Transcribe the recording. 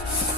Thank you.